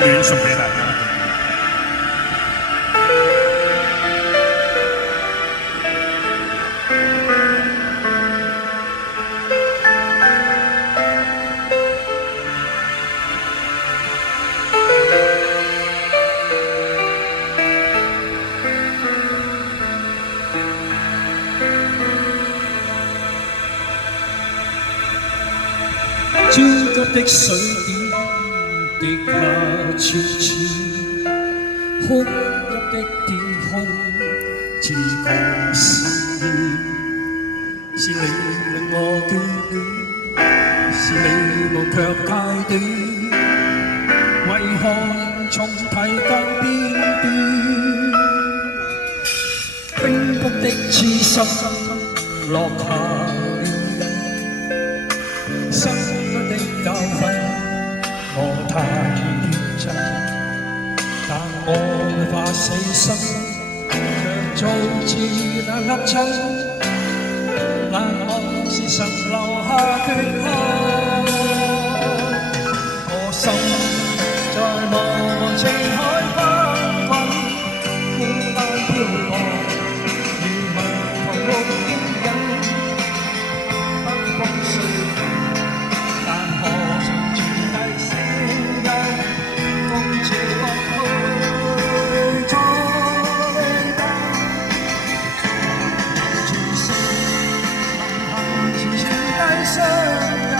暖送俾大家。焦急的水點滴下悄悄，哭泣的天空似個笑臉，是你令我眷戀，是你我卻太短，為何仍重提舊片段？冰谷的痴心落下了，生的教訓，我太天真，但我怕死心，卻早知那粒親，難看是神留下缺憾。我心在茫茫情海翻滾，孤單飄泊，如迷途沒牽引，北風碎。相入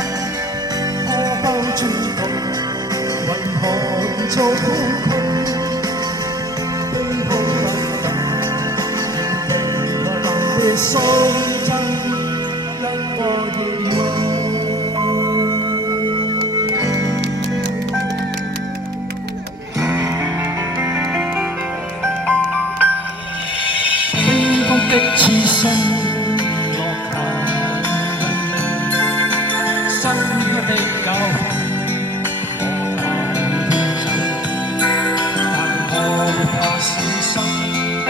破舊轉動，為何現做孤窮？悲哭不禁，原來能別訴真，因我熱愛。冰封的痴心落下。生的教訓，我太天真，但我怕死心，卻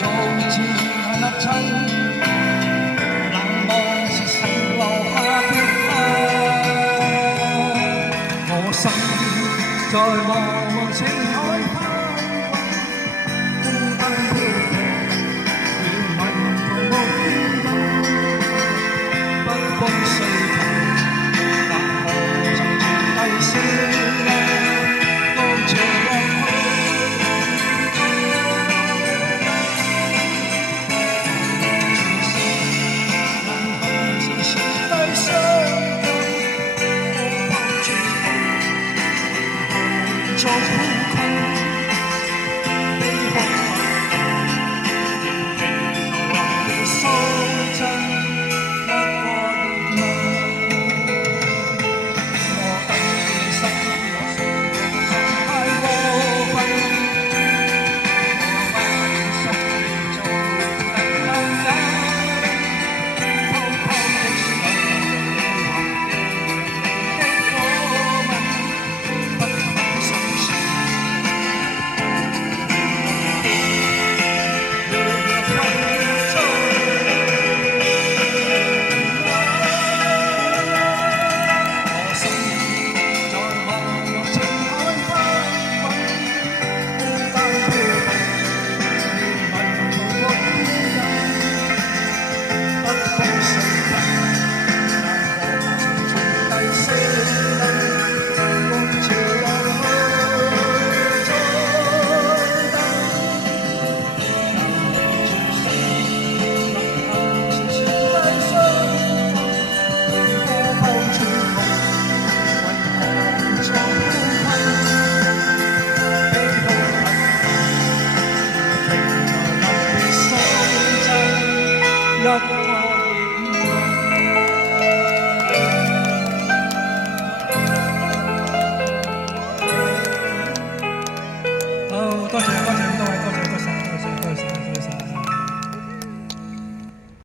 早知那粒親，冷漠是神留下缺憾。我心在茫茫情海翻滾，孤單飄泊，如迷途沒牽引，北風碎途。做苦困。